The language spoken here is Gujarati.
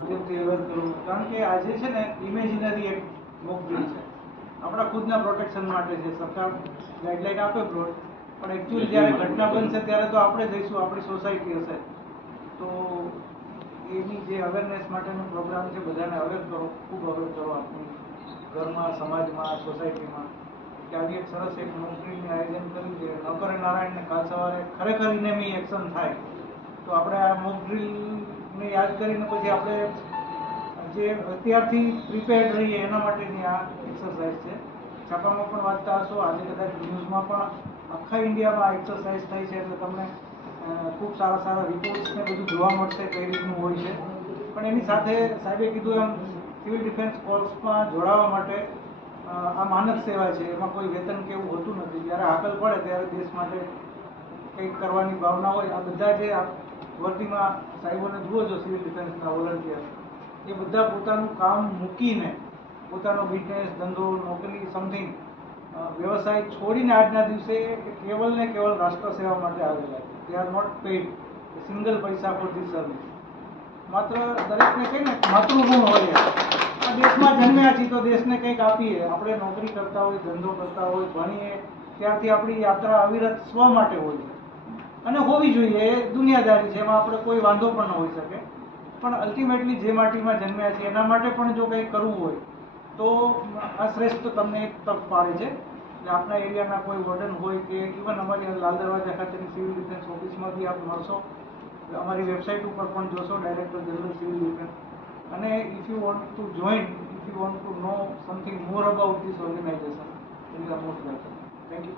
માધ્યમથી અવેર કરવું, કારણ કે આજે છે ને ઇમેજિનરી એક મોક ડ્રીલ છે, આપણા ખુદના પ્રોટેક્શન માટે છે. સરકાર ગાઈડલાઈન આપે બ્રોડ, પણ એકચ્યુઅલી જ્યારે ઘટના બનશે ત્યારે તો આપણે જઈશું, આપણી સોસાયટી હશે. તો એની જે અવેરનેસ માટેનો પ્રોગ્રામ છે, બધાને અવેર કરો, ખૂબ અવેર કરો આપણી ઘરમાં, સમાજમાં, સોસાયટીમાં, કે આવી એક સરસ એક મોક ડ્રીલનું આયોજન કર્યું છે. ન કરે નારાયણને કાલ સવારે ખરેખર ઇનેમી એક્શન થાય તો આપણે આ મોક ડ્રીલને યાદ કરીને પછી આપણે જે અત્યારથી પ્રિપેર્ડ રહીએ એના માટેની આ એક્સરસાઇઝ છે. છાપામાં પણ વાંચતા હશો, આજે કદાચ ન્યૂઝમાં પણ આખા ઇન્ડિયામાં આ એક્સરસાઇઝ થઈ છે, એટલે તમને ખૂબ સારા સારા રિપોર્ટ્સ ને બધું જોવા મળશે કઈ રીતનું હોય છે. પણ એની સાથે સાહેબે કીધું એમ સિવિલ ડિફેન્સ કોર્સમાં જોડાવા માટે આ માનક સેવા છે, એમાં કોઈ વેતન કે એવું હોતું નથી. જ્યારે હાકલ પડે ત્યારે દેશ માટે કંઈક કરવાની ભાવના હોય. આ બધા જે વર્દીમાં સાહેબોને જુઓ છો, સિવિલ ડિફેન્સના વોલન્ટિયર, એ બધા પોતાનું કામ મૂકીને પોતાનો બિઝનેસ, ધંધો, નોકરી, સમથિંગ વ્યવસાય છોડીને આજના દિવસે કેવલ ને કેવલ રાષ્ટ્ર સેવા માટે આવેલા છે. They are not paid single પૈસા ફોર ધીસ સર્વિસ. માત્ર દરેકને કહીને માતૃગુણ હોય, આ દેશમાં જન્મ્યા છીએ તો દેશને કંઈક આપીએ. આપણે નોકરી કરતા હોય, ધંધો કરતા હોય, ભણીએ ત્યારથી આપણી યાત્રા અવિરત સ્વ માટે હોય છે, અને હોવી જોઈએ. એ દુનિયાદારી છે, એમાં આપણે કોઈ વાંધો પણ ન હોઈ શકે. પણ અલ્ટિમેટલી જે માટીમાં જન્મ્યા છે એના માટે પણ જો કંઈ કરવું હોય તો આ શ્રેષ્ઠ તમને એક તક પાડે છે. એટલે આપણા એરિયાના કોઈ વોર્ડન હોય કે ઇવન અમારી લાલ દરવાજા ખાતેની સિવિલ ડિફેન્સ ઓફિસમાં બી આપ મળશો, અમારી વેબસાઇટ ઉપર પણ જોશો, ડાયરેક્ટર જનરલ સિવિલ ડિફેન્સ. અને if you want to join, if you want to know something more about this organisation, you are most welcome. Thank you.